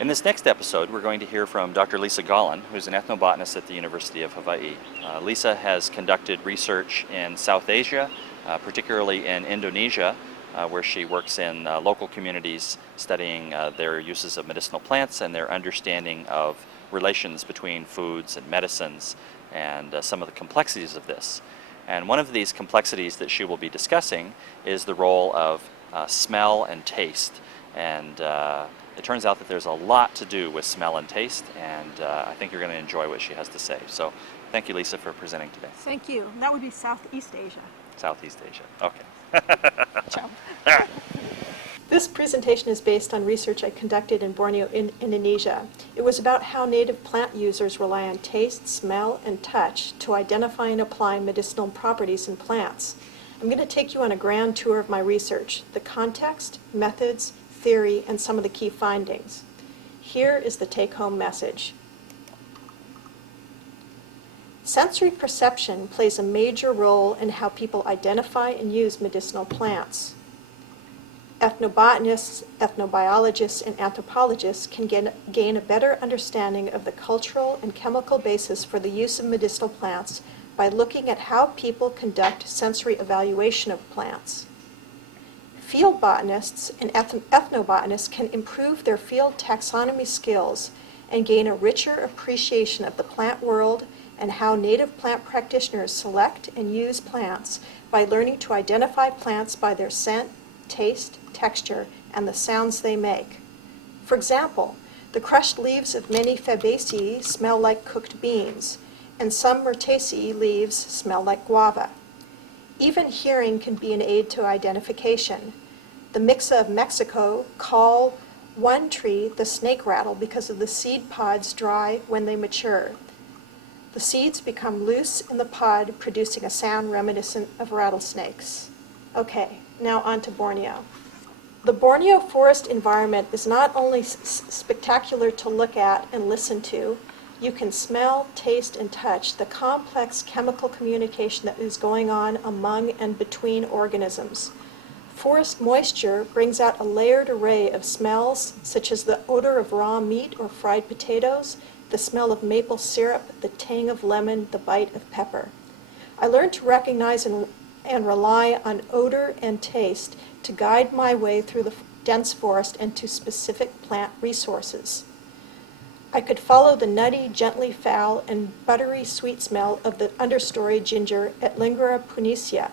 In this next episode, we're going to hear from Dr. Lisa Gollin, who's an ethnobotanist at the University of Hawaii. Lisa has conducted research in South Asia, particularly in Indonesia, where she works in local communities studying their uses of medicinal plants and their understanding of relations between foods and medicines and some of the complexities of this. And one of these complexities that she will be discussing is the role of smell and taste. And it turns out that there's a lot to do with smell and taste, and I think you're going to enjoy what she has to say. So thank you, Lisa, for presenting today. Thank you. That would be Southeast Asia. Southeast Asia. Okay. Ciao. This presentation is based on research I conducted in Borneo, Indonesia. It was about how native plant users rely on taste, smell, and touch to identify and apply medicinal properties in plants. I'm going to take you on a grand tour of my research, the context, methods, theory, and some of the key findings. Here is the take-home message. Sensory perception plays a major role in how people identify and use medicinal plants. Ethnobotanists, ethnobiologists, and anthropologists can gain a better understanding of the cultural and chemical basis for the use of medicinal plants by looking at how people conduct sensory evaluation of plants. Field botanists and ethnobotanists can improve their field taxonomy skills and gain a richer appreciation of the plant world and how native plant practitioners select and use plants by learning to identify plants by their scent, taste, texture, and the sounds they make. For example, the crushed leaves of many Fabaceae smell like cooked beans, and some Myrtaceae leaves smell like guava. Even hearing can be an aid to identification. The Mixa of Mexico call one tree the snake rattle because of the seed pods dry when they mature. The seeds become loose in the pod, producing a sound reminiscent of rattlesnakes. Okay, now on to Borneo. The Borneo forest environment is not only spectacular to look at and listen to, you can smell, taste, and touch the complex chemical communication that is going on among and between organisms. Forest moisture brings out a layered array of smells, such as the odor of raw meat or fried potatoes, the smell of maple syrup, the tang of lemon, the bite of pepper. I learned to recognize and rely on odor and taste to guide my way through the dense forest and to specific plant resources. I could follow the nutty, gently foul, and buttery sweet smell of the understory ginger at Nglidah punicea.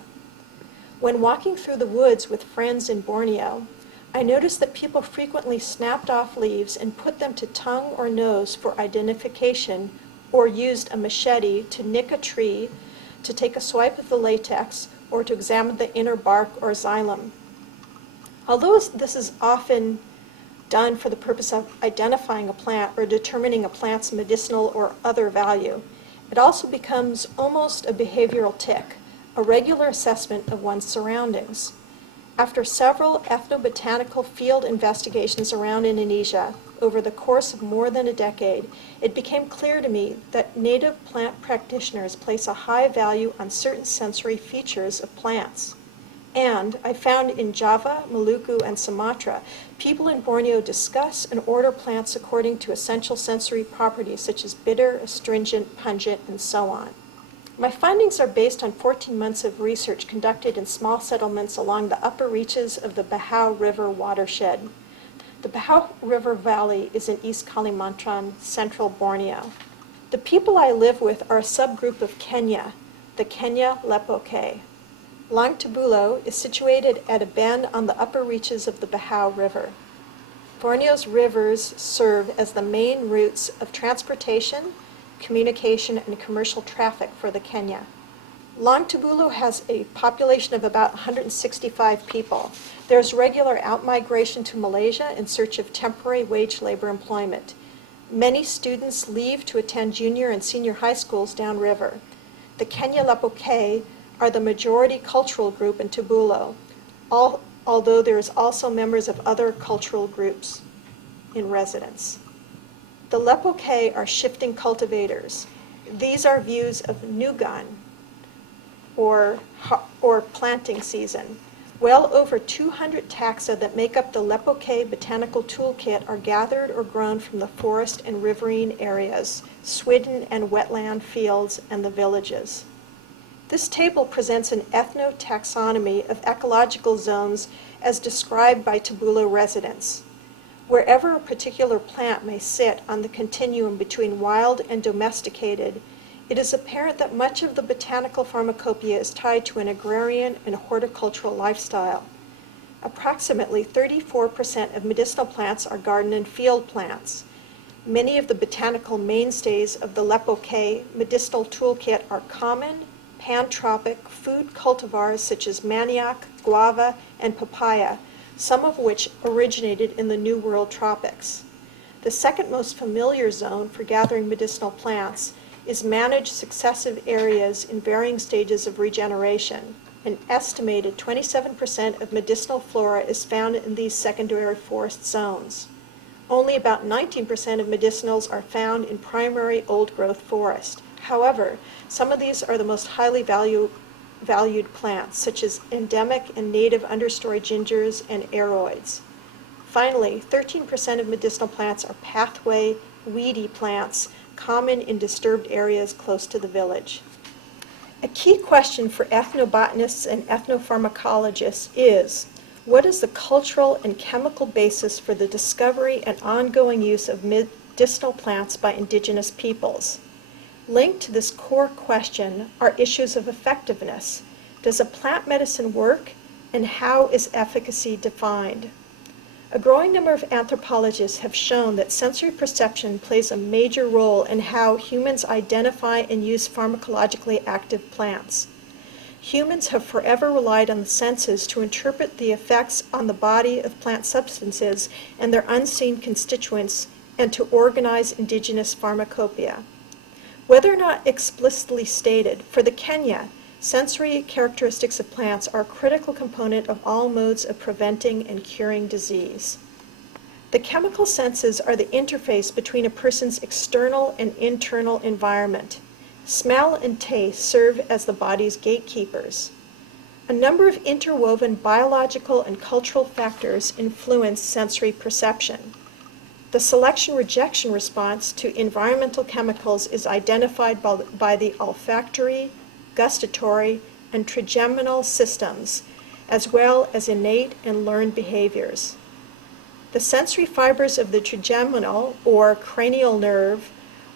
When walking through the woods with friends in Borneo, I noticed that people frequently snapped off leaves and put them to tongue or nose for identification, or used a machete to nick a tree, to take a swipe of the latex, or to examine the inner bark or xylem. Although this is often done for the purpose of identifying a plant or determining a plant's medicinal or other value, it also becomes almost a behavioral tic, a regular assessment of one's surroundings. After several ethnobotanical field investigations around Indonesia over the course of more than a decade, it became clear to me that native plant practitioners place a high value on certain sensory features of plants. And I found in Java, Maluku, and Sumatra, people in Borneo discuss and order plants according to essential sensory properties such as bitter, astringent, pungent, and so on. My findings are based on 14 months of research conducted in small settlements along the upper reaches of the Bahau River watershed. The Bahau River Valley is in East Kalimantan, central Borneo. The people I live with are a subgroup of Kenyah, the Kenyah Leppo. Langtabulo is situated at a bend on the upper reaches of the Bahau River. Borneo's rivers serve as the main routes of transportation, communication, and commercial traffic for the Kenyah. Langtabulo has a population of about 165 people. There's regular outmigration to Malaysia in search of temporary wage labor employment. Many students leave to attend junior and senior high schools downriver. The Kenyah Leppo are the majority cultural group in Tubulo, although there is also members of other cultural groups in residence. The Leppo are shifting cultivators. These are views of Nugan, or planting season. Well over 200 taxa that make up the Leppo botanical toolkit are gathered or grown from the forest and riverine areas, swidden and wetland fields, and the villages. This table presents an ethnotaxonomy of ecological zones as described by Tubulo residents. Wherever a particular plant may sit on the continuum between wild and domesticated, it is apparent that much of the botanical pharmacopoeia is tied to an agrarian and horticultural lifestyle. Approximately 34% of medicinal plants are garden and field plants. Many of the botanical mainstays of the Leppo medicinal toolkit are common, pantropic food cultivars such as manioc, guava, and papaya, some of which originated in the New World tropics. The second most familiar zone for gathering medicinal plants is managed successive areas in varying stages of regeneration. An estimated 27% of medicinal flora is found in these secondary forest zones. Only about 19% of medicinals are found in primary old-growth forest. However, some of these are the most highly valued plants, such as endemic and native understory gingers and aroids. Finally, 13% of medicinal plants are pathway, weedy plants, common in disturbed areas close to the village. A key question for ethnobotanists and ethnopharmacologists is, what is the cultural and chemical basis for the discovery and ongoing use of medicinal plants by indigenous peoples? Linked to this core question are issues of effectiveness. Does a plant medicine work, and how is efficacy defined? A growing number of anthropologists have shown that sensory perception plays a major role in how humans identify and use pharmacologically active plants. Humans have forever relied on the senses to interpret the effects on the body of plant substances and their unseen constituents and to organize indigenous pharmacopoeia. Whether or not explicitly stated, for the Kenyah, sensory characteristics of plants are a critical component of all modes of preventing and curing disease. The chemical senses are the interface between a person's external and internal environment. Smell and taste serve as the body's gatekeepers. A number of interwoven biological and cultural factors influence sensory perception. The selection-rejection response to environmental chemicals is identified by the olfactory, gustatory, and trigeminal systems, as well as innate and learned behaviors. The sensory fibers of the trigeminal, or cranial nerve,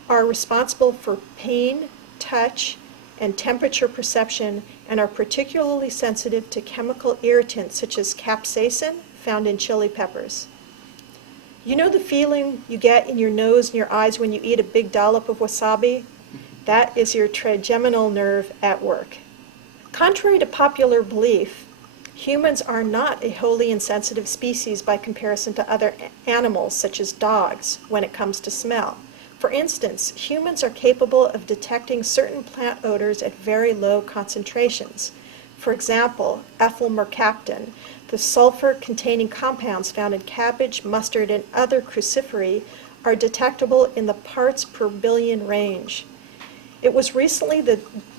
are responsible for pain, touch, and temperature perception, and are particularly sensitive to chemical irritants such as capsaicin, found in chili peppers. You know the feeling you get in your nose and your eyes when you eat a big dollop of wasabi? That is your trigeminal nerve at work. Contrary to popular belief, humans are not a wholly insensitive species by comparison to other animals, such as dogs, when it comes to smell. For instance, humans are capable of detecting certain plant odors at very low concentrations. For example, ethyl mercaptan, the sulfur-containing compounds found in cabbage, mustard, and other cruciferi, are detectable in the parts per billion range. It was recently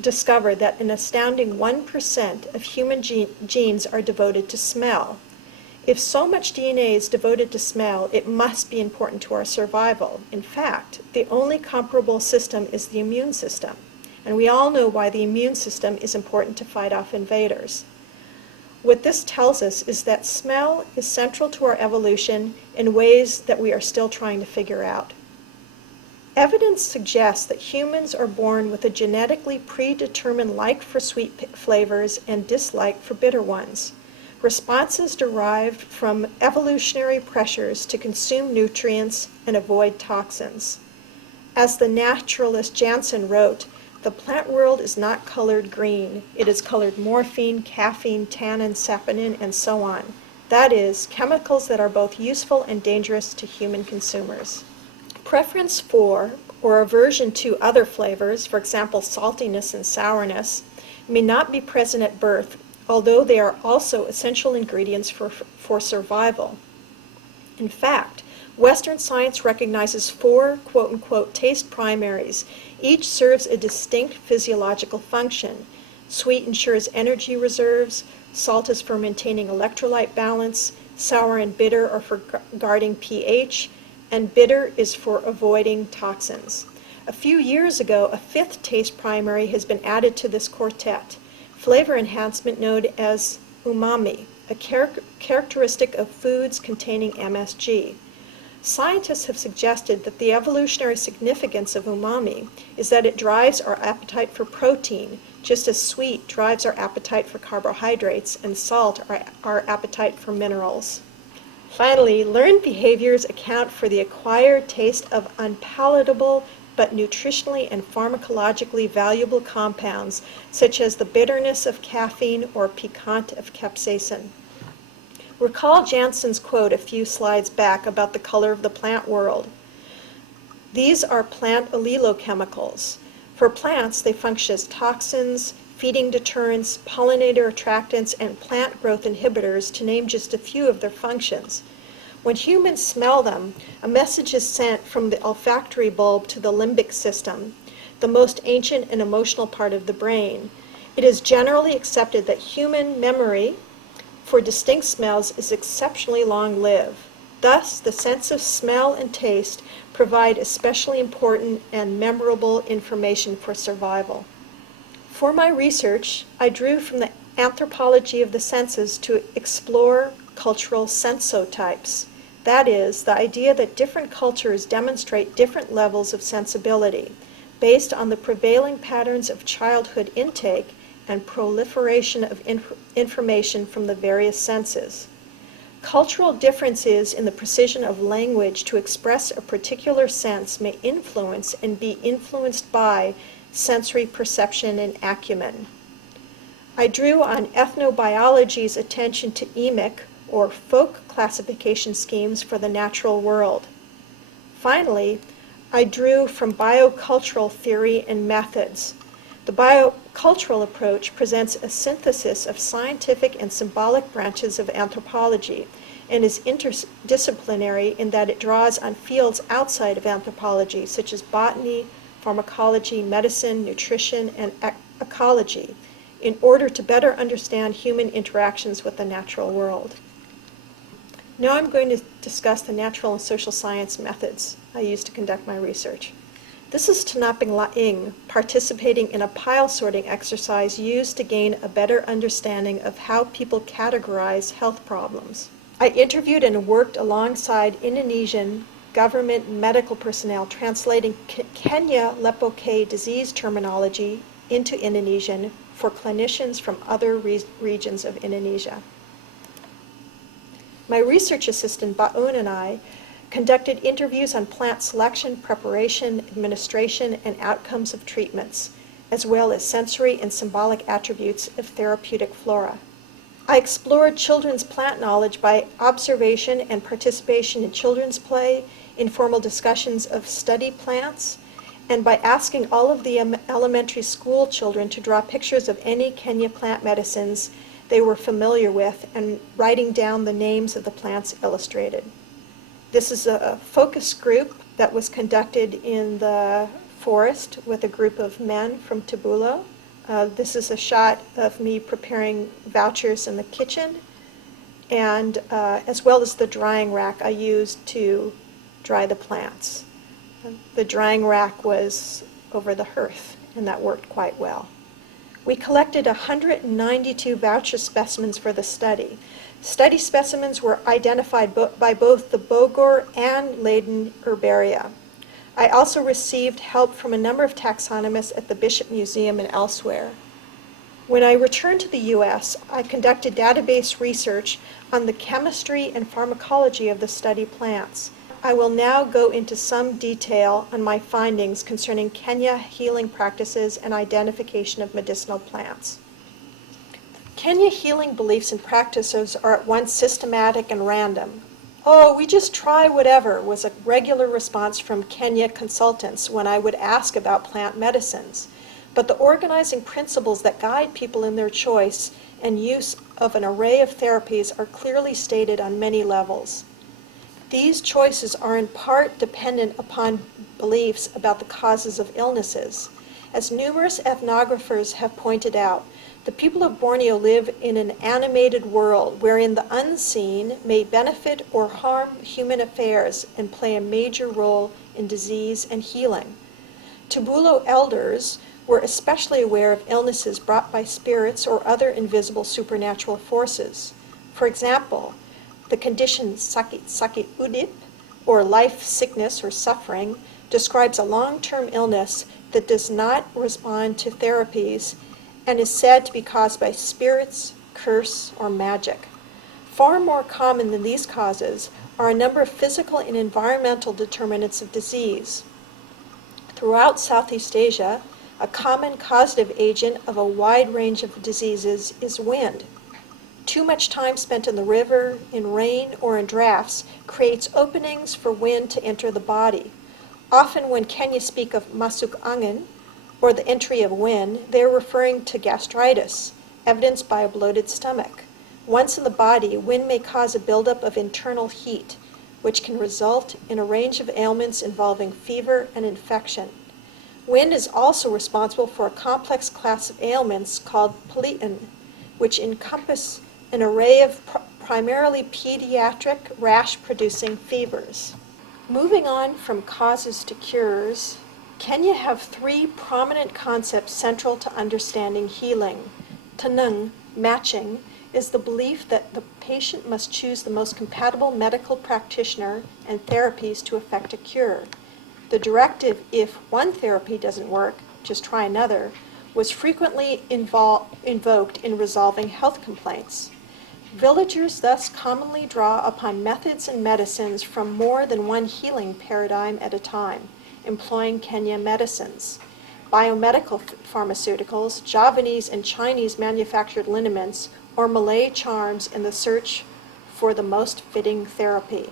discovered that an astounding 1% of human genes are devoted to smell. If so much DNA is devoted to smell, it must be important to our survival. In fact, the only comparable system is the immune system, and we all know why the immune system is important to fight off invaders. What this tells us is that smell is central to our evolution in ways that we are still trying to figure out. Evidence suggests that humans are born with a genetically predetermined like for sweet flavors and dislike for bitter ones. Responses derived from evolutionary pressures to consume nutrients and avoid toxins. As the naturalist Jansen wrote, the plant world is not colored green. It is colored morphine, caffeine, tannin, saponin, and so on. That is, chemicals that are both useful and dangerous to human consumers. preference for or aversion to other flavors, for example saltiness and sourness, may not be present at birth, although they are also essential ingredients for survival. In fact, Western science recognizes 4 quote-unquote taste primaries. Each serves a distinct physiological function. Sweet ensures energy reserves, salt is for maintaining electrolyte balance, sour and bitter are for guarding pH, and bitter is for avoiding toxins. A few years ago, a 5th taste primary has been added to this quartet, flavor enhancement known as umami, a characteristic of foods containing MSG. Scientists have suggested that the evolutionary significance of umami is that it drives our appetite for protein, just as sweet drives our appetite for carbohydrates and salt our appetite for minerals. Finally, learned behaviors account for the acquired taste of unpalatable but nutritionally and pharmacologically valuable compounds, such as the bitterness of caffeine or piquant of capsaicin. Recall Janssen's quote a few slides back about the color of the plant world. These are plant allelochemicals. For plants, they function as toxins, feeding deterrents, pollinator attractants, and plant growth inhibitors, to name just a few of their functions. When humans smell them, a message is sent from the olfactory bulb to the limbic system, the most ancient and emotional part of the brain. It is generally accepted that human memory for distinct smells is exceptionally long-lived. Thus, the sense of smell and taste provide especially important and memorable information for survival. For my research, I drew from the anthropology of the senses to explore cultural sensotypes. That is, the idea that different cultures demonstrate different levels of sensibility based on the prevailing patterns of childhood intake and proliferation of information from the various senses. Cultural differences in the precision of language to express a particular sense may influence and be influenced by sensory perception and acumen. I drew on ethnobiology's attention to emic, or folk classification schemes for the natural world. Finally, I drew from biocultural theory and methods. The biocultural approach presents a synthesis of scientific and symbolic branches of anthropology and is interdisciplinary in that it draws on fields outside of anthropology, such as botany, pharmacology, medicine, nutrition, and ecology, in order to better understand human interactions with the natural world. Now I'm going to discuss the natural and social science methods I used to conduct my research. This is Tanaping Laing, participating in a pile sorting exercise used to gain a better understanding of how people categorize health problems. I interviewed and worked alongside Indonesian government medical personnel translating Kenyah Leppo K disease terminology into Indonesian for clinicians from other regions of Indonesia. My research assistant, Baun, and I conducted interviews on plant selection, preparation, administration, and outcomes of treatments, as well as sensory and symbolic attributes of therapeutic flora. I explored children's plant knowledge by observation and participation in children's play, informal discussions of study plants, and by asking all of the elementary school children to draw pictures of any Kenya plant medicines they were familiar with and writing down the names of the plants illustrated. This is a focus group that was conducted in the forest with a group of men from Tabulo. This is a shot of me preparing vouchers in the kitchen, and as well as the drying rack I used to dry the plants. The drying rack was over the hearth, and that worked quite well. We collected 192 voucher specimens for the study. Study specimens were identified by both the Bogor and Leiden herbaria. I also received help from a number of taxonomists at the Bishop Museum and elsewhere. When I returned to the U.S., I conducted database research on the chemistry and pharmacology of the study plants. I will now go into some detail on my findings concerning Kenya healing practices and identification of medicinal plants. Kenya healing beliefs and practices are at once systematic and random. "Oh, we just try whatever," was a regular response from Kenyah consultants when I would ask about plant medicines. But the organizing principles that guide people in their choice and use of an array of therapies are clearly stated on many levels. These choices are in part dependent upon beliefs about the causes of illnesses. As numerous ethnographers have pointed out, the people of Borneo live in an animated world wherein the unseen may benefit or harm human affairs and play a major role in disease and healing. Tubulo elders were especially aware of illnesses brought by spirits or other invisible supernatural forces. For example, the condition sakit udip, or life sickness or suffering, describes a long-term illness that does not respond to therapies and is said to be caused by spirits, curse, or magic. Far more common than these causes are a number of physical and environmental determinants of disease. Throughout Southeast Asia, a common causative agent of a wide range of diseases is wind. Too much time spent in the river, in rain, or in drafts creates openings for wind to enter the body. Often when Kenyah speak of masuk angin, or the entry of wind, they are referring to gastritis, evidenced by a bloated stomach. Once in the body, wind may cause a buildup of internal heat, which can result in a range of ailments involving fever and infection. Wind is also responsible for a complex class of ailments called pelitan, which encompass an array of primarily pediatric rash-producing fevers. Moving on from causes to cures, Kenyah have three prominent concepts central to understanding healing. Tanung, matching, is the belief that the patient must choose the most compatible medical practitioner and therapies to effect a cure. The directive, if one therapy doesn't work, just try another, was frequently invoked in resolving health complaints. Villagers thus commonly draw upon methods and medicines from more than one healing paradigm at a time, employing Kenyah medicines. Biomedical pharmaceuticals, Javanese and Chinese manufactured liniments, or Malay charms in the search for the most fitting therapy.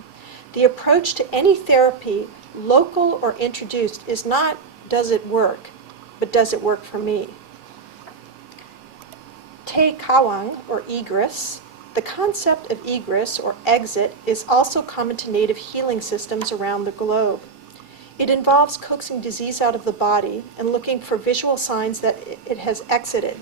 The approach to any therapy, local or introduced, is not, does it work, but does it work for me? Te Kawang, or egress. The concept of egress, or exit, is also common to native healing systems around the globe. It involves coaxing disease out of the body and looking for visual signs that it has exited.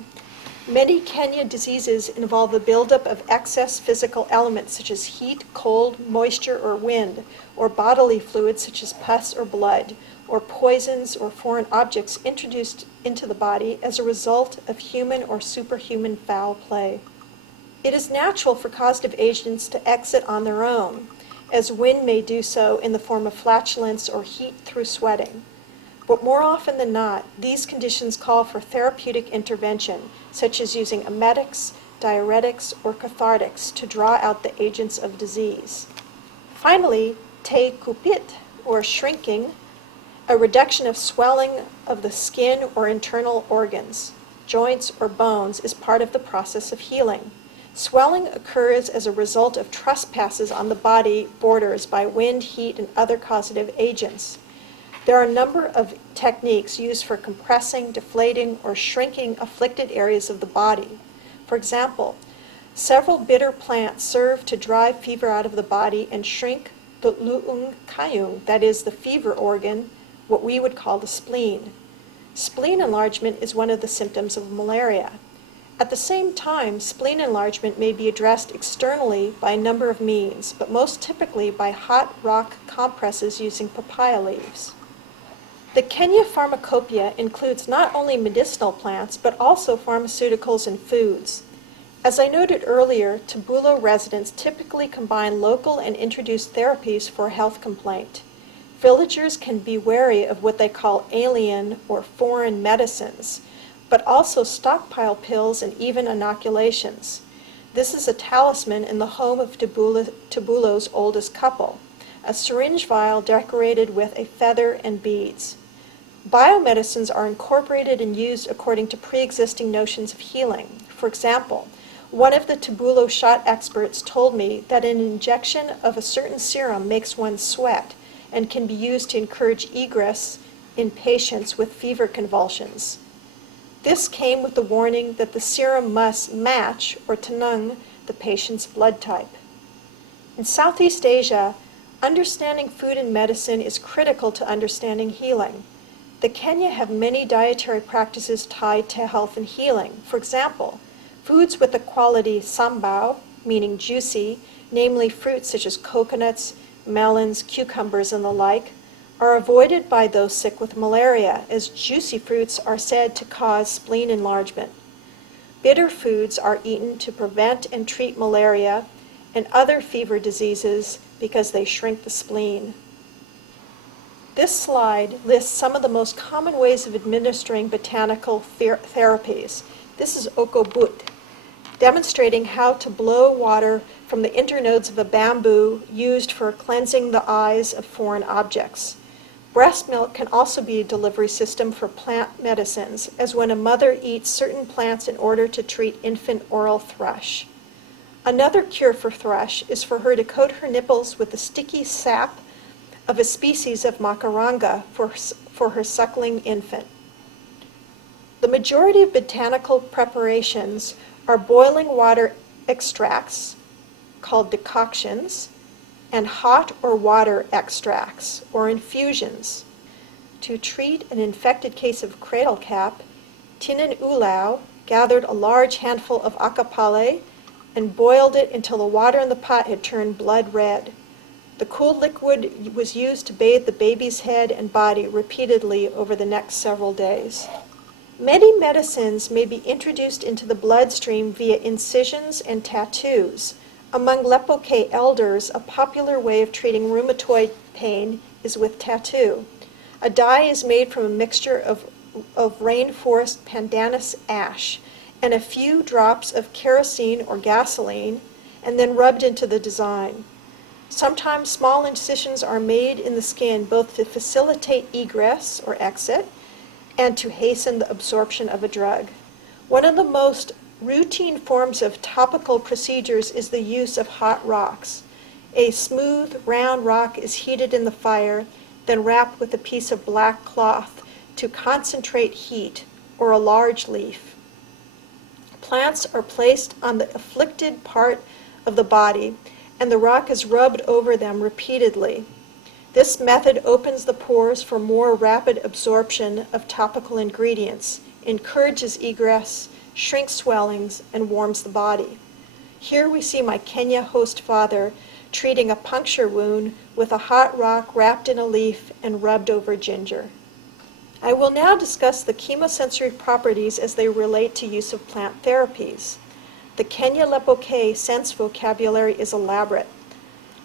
Many Kenyah diseases involve the buildup of excess physical elements such as heat, cold, moisture, or wind, or bodily fluids such as pus or blood, or poisons or foreign objects introduced into the body as a result of human or superhuman foul play. It is natural for causative agents to exit on their own, as wind may do so in the form of flatulence or heat through sweating. But more often than not, these conditions call for therapeutic intervention, such as using emetics, diuretics, or cathartics to draw out the agents of disease. Finally, te kupit, or shrinking, a reduction of swelling of the skin or internal organs, joints, or bones, is part of the process of healing. Swelling occurs as a result of trespasses on the body borders by wind, heat, and other causative agents. There are a number of techniques used for compressing, deflating, or shrinking afflicted areas of the body. For example, several bitter plants serve to drive fever out of the body and shrink the luung kayung, that is, the fever organ, what we would call the spleen. Spleen enlargement is one of the symptoms of malaria. At the same time, spleen enlargement may be addressed externally by a number of means, but most typically by hot rock compresses using papaya leaves. The Kenyah pharmacopoeia includes not only medicinal plants, but also pharmaceuticals and foods. As I noted earlier, Tubulo residents typically combine local and introduced therapies for a health complaint. Villagers can be wary of what they call alien or foreign medicines, but also stockpile pills and even inoculations. This is a talisman in the home of Tubulo's oldest couple, a syringe vial decorated with a feather and beads. Biomedicines are incorporated and used according to pre-existing notions of healing. For example, One of the tubulo shot experts told me that an injection of a certain serum makes one sweat and can be used to encourage egress in patients with fever convulsions. This came with the warning that the serum must match or tenung the patient's blood type. In Southeast Asia, understanding food and medicine is critical to understanding healing. The Kenya have many dietary practices tied to health and healing. For example, foods with the quality sambao, meaning juicy, namely fruits such as coconuts, melons, cucumbers, and the like, are avoided by those sick with malaria, as juicy fruits are said to cause spleen enlargement. Bitter foods are eaten to prevent and treat malaria and other fever diseases because they shrink the spleen. This slide lists some of the most common ways of administering botanical therapies. This is okobut, demonstrating how to blow water from the internodes of a bamboo used for cleansing the eyes of foreign objects. Breast milk can also be a delivery system for plant medicines, as when a mother eats certain plants in order to treat infant oral thrush. Another cure for thrush is for her to coat her nipples with the sticky sap of a species of macaranga for her suckling infant. The majority of botanical preparations are boiling water extracts, called decoctions, and hot or water extracts, or infusions. To treat an infected case of cradle cap, Tinan Ulao gathered a large handful of acapale and boiled it until the water in the pot had turned blood red. The cool liquid was used to bathe the baby's head and body repeatedly over the next several days. Many medicines may be introduced into the bloodstream via incisions and tattoos. Among Leppo elders, a popular way of treating rheumatoid pain is with tattoo. A dye is made from a mixture of rainforest pandanus ash and a few drops of kerosene or gasoline, and then rubbed into the design. Sometimes small incisions are made in the skin both to facilitate egress or exit and to hasten the absorption of a drug. One of the most routine forms of topical procedures is the use of hot rocks. A smooth, round rock is heated in the fire, then wrapped with a piece of black cloth to concentrate heat, or a large leaf. Plants are placed on the afflicted part of the body, and the rock is rubbed over them repeatedly. This method opens the pores for more rapid absorption of topical ingredients, encourages egress, shrinks swellings, and warms the body. Here we see my Kenya host father treating a puncture wound with a hot rock wrapped in a leaf and rubbed over ginger. I will now discuss the chemosensory properties as they relate to use of plant therapies. The Kenya Leppo sense vocabulary is elaborate.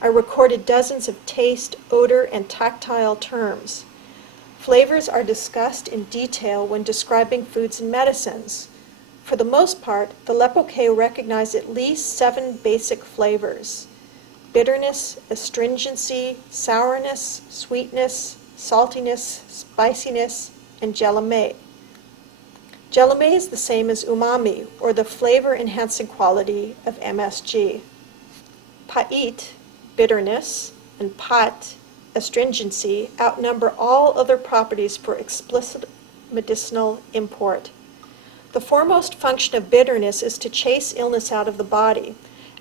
I recorded dozens of taste, odor, and tactile terms. Flavors are discussed in detail when describing foods and medicines. For the most part, the Leppo recognize at least 7 basic flavors: bitterness, astringency, sourness, sweetness, saltiness, spiciness, and gelame. Gelame is the same as umami, or the flavor-enhancing quality of MSG. Pait, bitterness, and pat, astringency, outnumber all other properties for explicit medicinal import. The foremost function of bitterness is to chase illness out of the body.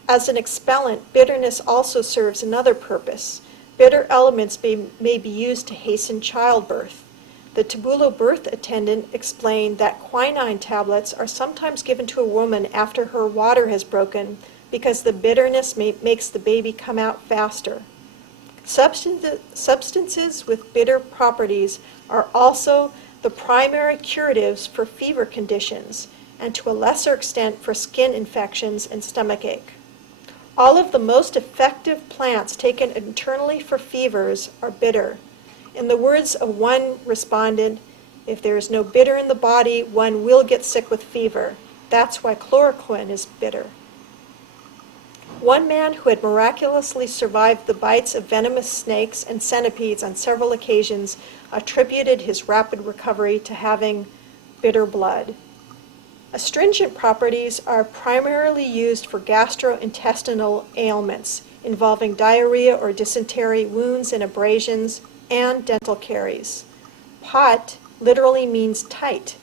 As an expellant, bitterness also serves another purpose. Bitter elements may be used to hasten childbirth. The Tubulo birth attendant explained that quinine tablets are sometimes given to a woman after her water has broken because the bitterness makes the baby come out faster. Substances with bitter properties are also the primary curatives for fever conditions, and to a lesser extent for skin infections and stomachache. All of the most effective plants taken internally for fevers are bitter. In the words of one respondent, if there is no bitter in the body, one will get sick with fever. That's why chloroquine is bitter. One man who had miraculously survived the bites of venomous snakes and centipedes on several occasions attributed his rapid recovery to having bitter blood. Astringent properties are primarily used for gastrointestinal ailments involving diarrhea or dysentery, wounds and abrasions, and dental caries. Pot literally means tight.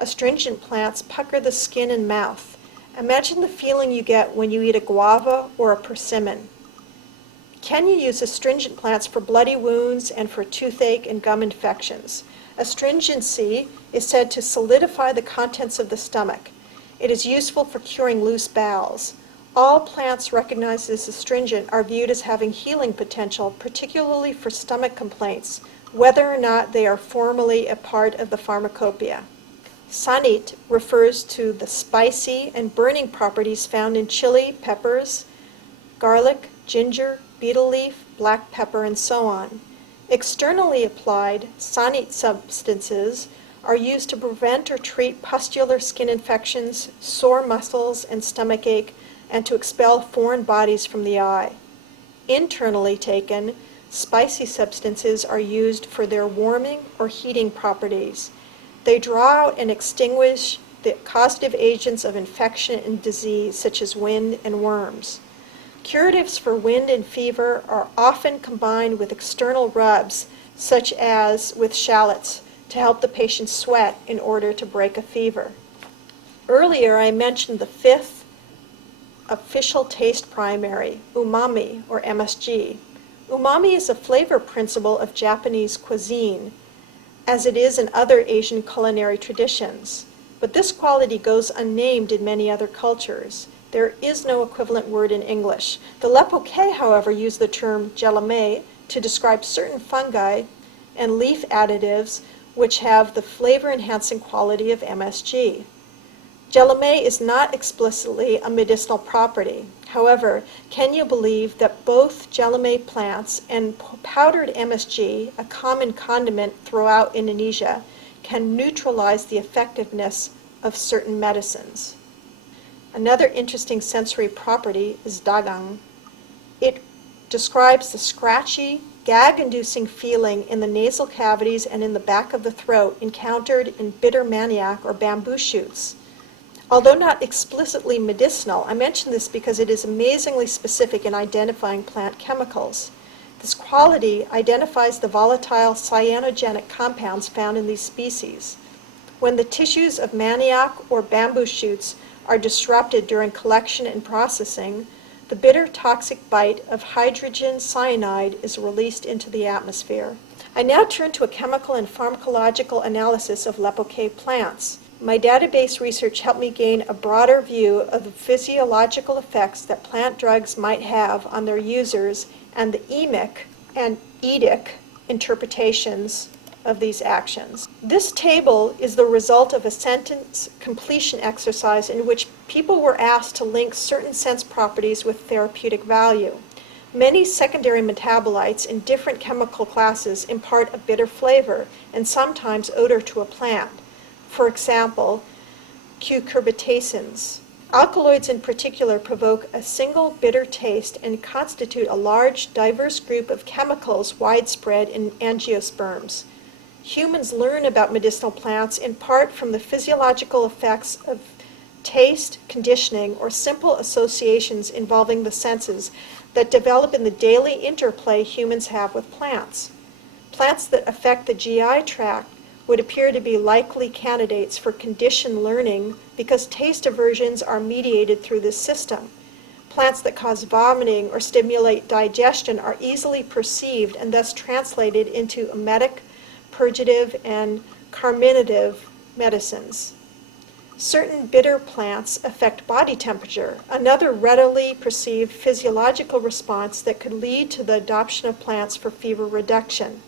Astringent plants pucker the skin and mouth. Imagine the feeling you get when you eat a guava or a persimmon. Kenya uses astringent plants for bloody wounds and for toothache and gum infections. Astringency is said to solidify the contents of the stomach. It is useful for curing loose bowels. All plants recognized as astringent are viewed as having healing potential, particularly for stomach complaints, whether or not they are formally a part of the pharmacopoeia. Sanit refers to the spicy and burning properties found in chili, peppers, garlic, ginger, betel leaf, black pepper, and so on. Externally applied, sanit substances are used to prevent or treat pustular skin infections, sore muscles, and stomach ache, and to expel foreign bodies from the eye. Internally taken, spicy substances are used for their warming or heating properties. They draw out and extinguish the causative agents of infection and disease, such as wind and worms. Curatives for wind and fever are often combined with external rubs, such as with shallots, to help the patient sweat in order to break a fever. Earlier, I mentioned the fifth official taste primary, umami, or MSG. Umami is a flavor principle of Japanese cuisine, as it is in other Asian culinary traditions. But this quality goes unnamed in many other cultures. There is no equivalent word in English. The Leppo, however, use the term gelame to describe certain fungi and leaf additives which have the flavor-enhancing quality of MSG. Gelame is not explicitly a medicinal property. However, Kenyah believe that both gelame plants and powdered MSG, a common condiment throughout Indonesia, can neutralize the effectiveness of certain medicines. Another interesting sensory property is dagang. It describes the scratchy, gag-inducing feeling in the nasal cavities and in the back of the throat encountered in bitter manioc or bamboo shoots. Although not explicitly medicinal, I mention this because it is amazingly specific in identifying plant chemicals. This quality identifies the volatile cyanogenic compounds found in these species. When the tissues of manioc or bamboo shoots are disrupted during collection and processing, the bitter toxic bite of hydrogen cyanide is released into the atmosphere. I now turn to a chemical and pharmacological analysis of Leppo plants. My database research helped me gain a broader view of the physiological effects that plant drugs might have on their users and the emic and etic interpretations of these actions. This table is the result of a sentence completion exercise in which people were asked to link certain sense properties with therapeutic value. Many secondary metabolites in different chemical classes impart a bitter flavor and sometimes odor to a plant. For example, cucurbitacins. Alkaloids in particular provoke a single bitter taste and constitute a large, diverse group of chemicals widespread in angiosperms. Humans learn about medicinal plants in part from the physiological effects of taste, conditioning, or simple associations involving the senses that develop in the daily interplay humans have with plants. Plants that affect the GI tract would appear to be likely candidates for conditioned learning because taste aversions are mediated through this system. Plants that cause vomiting or stimulate digestion are easily perceived and thus translated into emetic, purgative, and carminative medicines. Certain bitter plants affect body temperature, another readily perceived physiological response that could lead to the adoption of plants for fever reduction.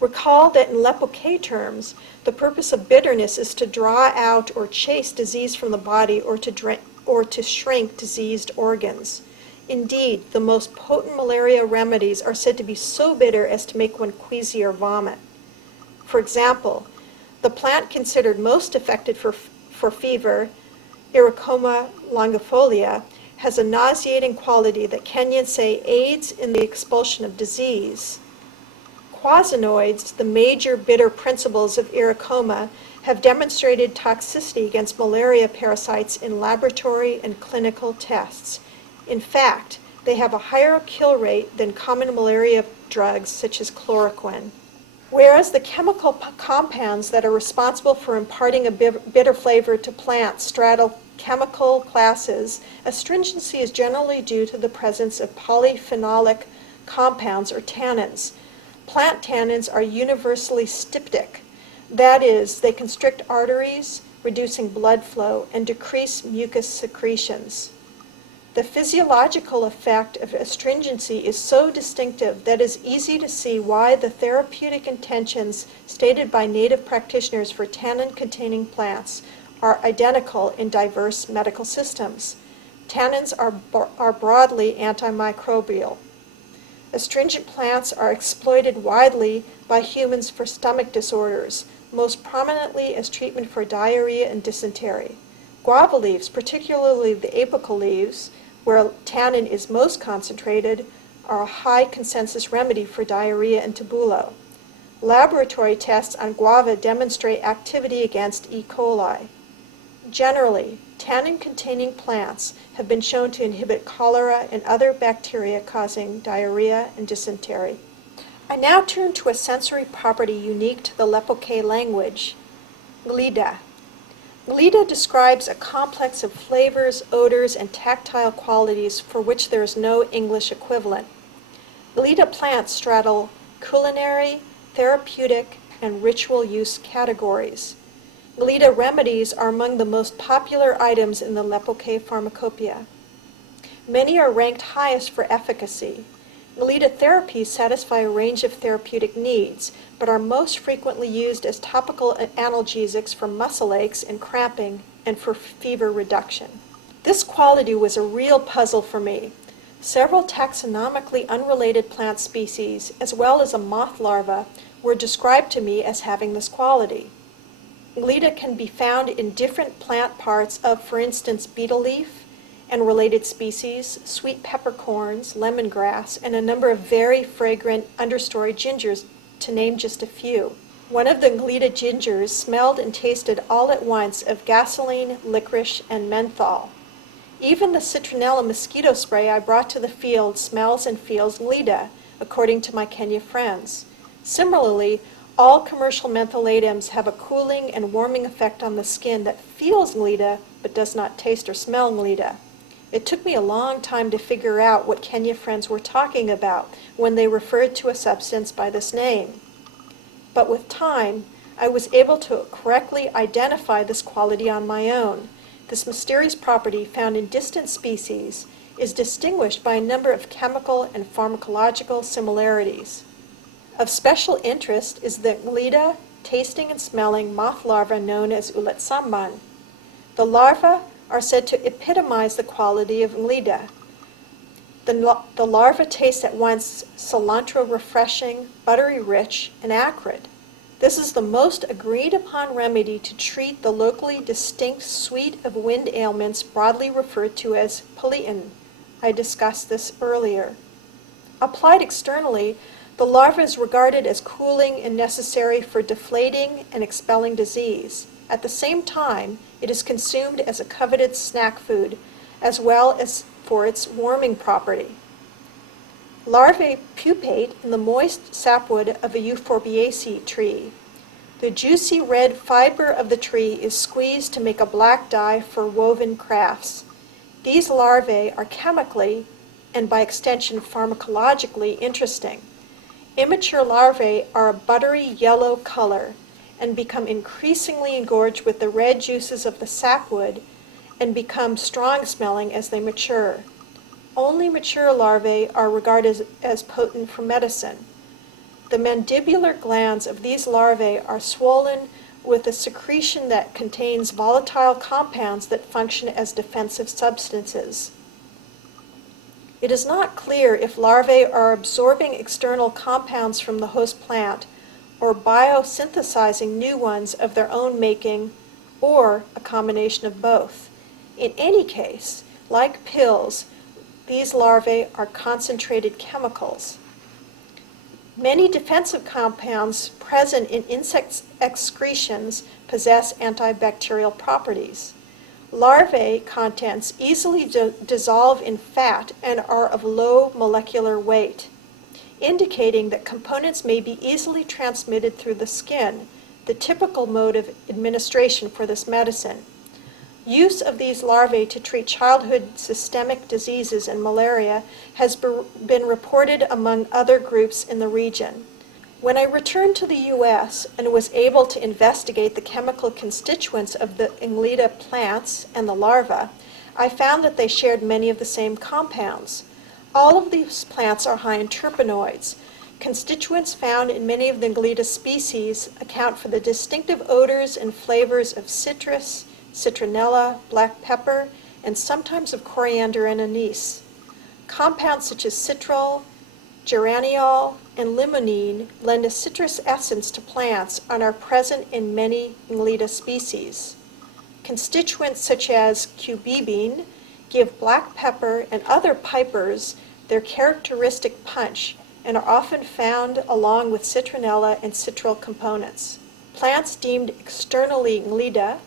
Recall that in Leppo terms, the purpose of bitterness is to draw out or chase disease from the body or to shrink diseased organs. Indeed, the most potent malaria remedies are said to be so bitter as to make one queasy or vomit. For example, the plant considered most effective for fever, Ericoma longifolia, has a nauseating quality that Kenyans say aids in the expulsion of disease. Quasinoids, the major bitter principles of Ericoma, have demonstrated toxicity against malaria parasites in laboratory and clinical tests. In fact, they have a higher kill rate than common malaria drugs such as chloroquine. Whereas the chemical compounds that are responsible for imparting a bitter flavor to plants straddle chemical classes, astringency is generally due to the presence of polyphenolic compounds or tannins. Plant tannins are universally styptic. That is, they constrict arteries, reducing blood flow, and decrease mucus secretions. The physiological effect of astringency is so distinctive that it is easy to see why the therapeutic intentions stated by native practitioners for tannin-containing plants are identical in diverse medical systems. Tannins are broadly antimicrobial. Astringent plants are exploited widely by humans for stomach disorders, most prominently as treatment for diarrhea and dysentery. Guava leaves, particularly the apical leaves, where tannin is most concentrated, are a high consensus remedy for diarrhea and tubulo. Laboratory tests on guava demonstrate activity against E. coli. Generally, tannin-containing plants have been shown to inhibit cholera and other bacteria causing diarrhea and dysentery. I now turn to a sensory property unique to the Leppo language, nglidah. Nglidah describes a complex of flavors, odors, and tactile qualities for which there is no English equivalent. Nglidah plants straddle culinary, therapeutic, and ritual use categories. Nglidah remedies are among the most popular items in the Leppo pharmacopoeia. Many are ranked highest for efficacy. Nglidah therapies satisfy a range of therapeutic needs, but are most frequently used as topical analgesics for muscle aches and cramping and for fever reduction. This quality was a real puzzle for me. Several taxonomically unrelated plant species, as well as a moth larva, were described to me as having this quality. Nglidah can be found in different plant parts of, for instance, betel leaf and related species, sweet peppercorns, lemongrass, and a number of very fragrant understory gingers, to name just a few. One of the nglidah gingers smelled and tasted all at once of gasoline, licorice, and menthol. Even the citronella mosquito spray I brought to the field smells and feels nglidah, according to my Kenyah friends. Similarly, all commercial mentholatums have a cooling and warming effect on the skin that feels nglidah but does not taste or smell nglidah. It took me a long time to figure out what Kenyah friends were talking about when they referred to a substance by this name. But with time, I was able to correctly identify this quality on my own. This mysterious property found in distant species is distinguished by a number of chemical and pharmacological similarities. Of special interest is the nglidah tasting and smelling moth larva known as ulet samban. The larvae are said to epitomize the quality of nglidah. The larva tastes at once cilantro refreshing, buttery rich, and acrid. This is the most agreed upon remedy to treat the locally distinct suite of wind ailments broadly referred to as palitin. I discussed this earlier. Applied externally, the larva is regarded as cooling and necessary for deflating and expelling disease. At the same time, it is consumed as a coveted snack food, as well as for its warming property. Larvae pupate in the moist sapwood of a euphorbiaceae tree. The juicy red fiber of the tree is squeezed to make a black dye for woven crafts. These larvae are chemically, and by extension pharmacologically, interesting. Immature larvae are a buttery yellow color and become increasingly engorged with the red juices of the sapwood and become strong-smelling as they mature. Only mature larvae are regarded as potent for medicine. The mandibular glands of these larvae are swollen with a secretion that contains volatile compounds that function as defensive substances. It is not clear if larvae are absorbing external compounds from the host plant or biosynthesizing new ones of their own making, or a combination of both. In any case, like pills, these larvae are concentrated chemicals. Many defensive compounds present in insect excretions possess antibacterial properties. Larvae contents easily dissolve in fat and are of low molecular weight, indicating that components may be easily transmitted through the skin, the typical mode of administration for this medicine. Use of these larvae to treat childhood systemic diseases and malaria has been reported among other groups in the region. When I returned to the U.S. and was able to investigate the chemical constituents of the nglidah plants and the larva, I found that they shared many of the same compounds. All of these plants are high in terpenoids. Constituents found in many of the nglidah species account for the distinctive odors and flavors of citrus, citronella, black pepper, and sometimes of coriander and anise. Compounds such as citrol, geraniol, and limonene lend a citrus essence to plants and are present in many nglidah species. Constituents such as cubebine give black pepper and other pipers their characteristic punch and are often found along with citronella and citrol components. Plants deemed externally nglidah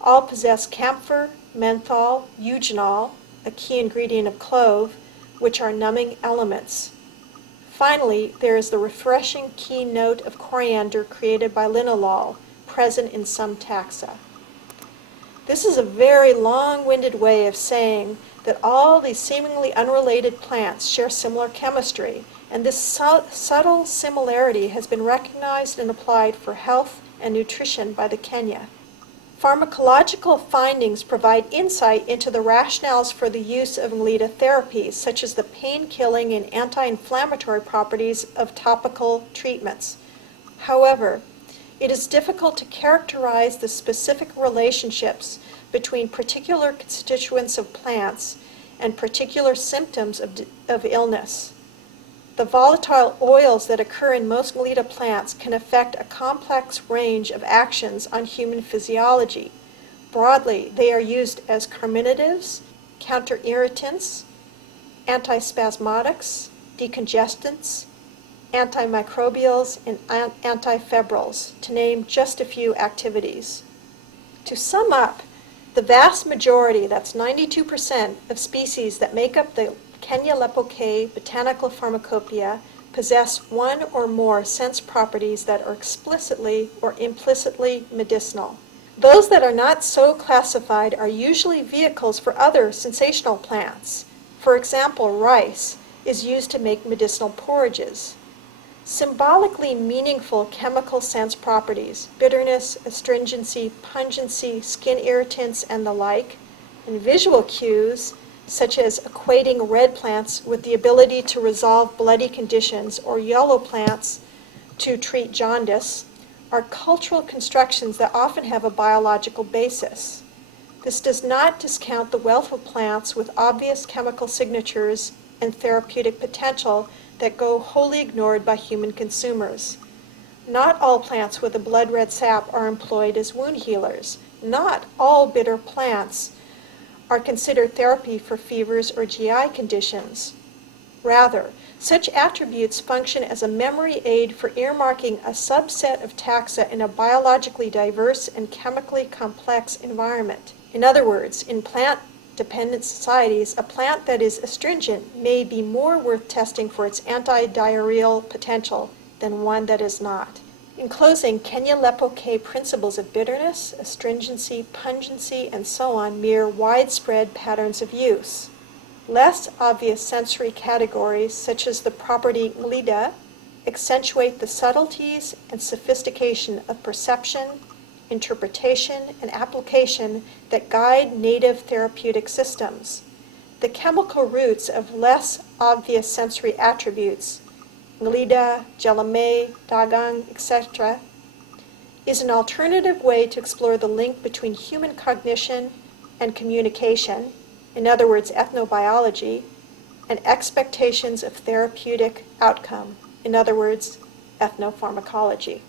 all possess camphor, menthol, eugenol, a key ingredient of clove, which are numbing elements. Finally, there is the refreshing key note of coriander created by linalool, present in some taxa. This is a very long-winded way of saying that all these seemingly unrelated plants share similar chemistry, and this subtle similarity has been recognized and applied for health and nutrition by the Kenyah. Pharmacological findings provide insight into the rationales for the use of nglidah therapies, such as the pain-killing and anti-inflammatory properties of topical treatments. However, it is difficult to characterize the specific relationships between particular constituents of plants and particular symptoms of illness. The volatile oils that occur in most nglidah plants can affect a complex range of actions on human physiology. Broadly, they are used as carminatives, counterirritants, antispasmodics, decongestants, antimicrobials, and antifebrils, to name just a few activities. To sum up, the vast majority, that's 92% of species that make up the Kenyah Leppo botanical pharmacopoeia, possess one or more sense properties that are explicitly or implicitly medicinal. Those that are not so classified are usually vehicles for other sensational plants. For example, rice is used to make medicinal porridges. Symbolically meaningful chemical sense properties, bitterness, astringency, pungency, skin irritants, and the like, and visual cues, such as equating red plants with the ability to resolve bloody conditions or yellow plants to treat jaundice, are cultural constructions that often have a biological basis. This does not discount the wealth of plants with obvious chemical signatures and therapeutic potential that go wholly ignored by human consumers. Not all plants with a blood red sap are employed as wound healers. Not all bitter plants are considered therapy for fevers or GI conditions. Rather, such attributes function as a memory aid for earmarking a subset of taxa in a biologically diverse and chemically complex environment. In other words, in plant-dependent societies, a plant that is astringent may be more worth testing for its anti-diarrheal potential than one that is not. In closing, Kenyah Leppo principles of bitterness, astringency, pungency, and so on mirror widespread patterns of use. Less obvious sensory categories, such as the property nglidah, accentuate the subtleties and sophistication of perception, interpretation, and application that guide native therapeutic systems. The chemical roots of less obvious sensory attributes, nglidah, jalame, dagang, etc., is an alternative way to explore the link between human cognition and communication, in other words, ethnobiology, and expectations of therapeutic outcome, in other words, ethnopharmacology.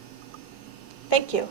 Thank you.